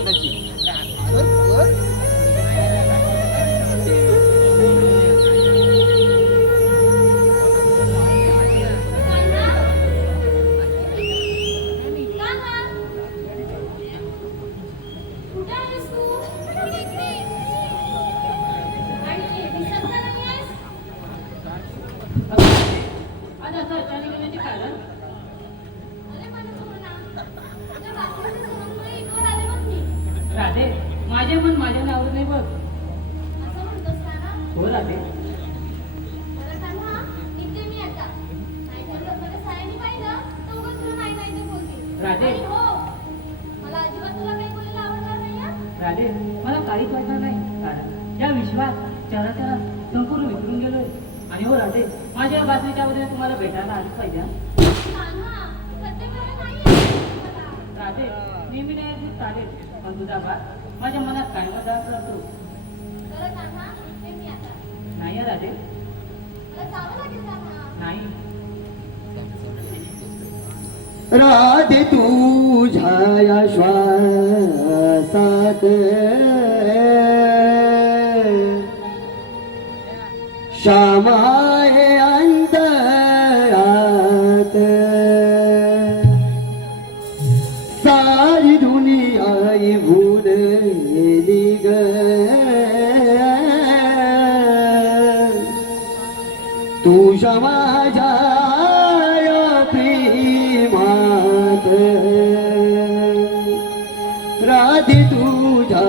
daqui. माझे मन माझ्या नावावर नाही बघ. असं म्हणतोस का ना हो राधे बरं कान्हा निघते मी आता. नाहीतर जर मला सायाने पाहिलं तर उगाच तुला नाही नाही ते बोलते. राधे. आणि हो मला अजिबात तुला काही बोलायला आवडणार नाही हं? राधे मला काहीच वाटणार नाही. कारण या विश्वात चराचरा संपूर्ण विसरून गेलोय. आणि हो राधे माझ्या बाजरीच्या वतीने तुम्हाला भेटायला आलीच पाहिजे हं. यायचं मला. राधे नेहमी नाही चालेल पण तुझा बात माझ्या मनात कायम जात राहतो? बरं कान्हा निघते मी आता. नाही कान्हा नाही. राधे तुझ्या श्वासात. श्यामाय भूलली ग तुझ्या माझ्या प्रेमात। राधी तुझ्या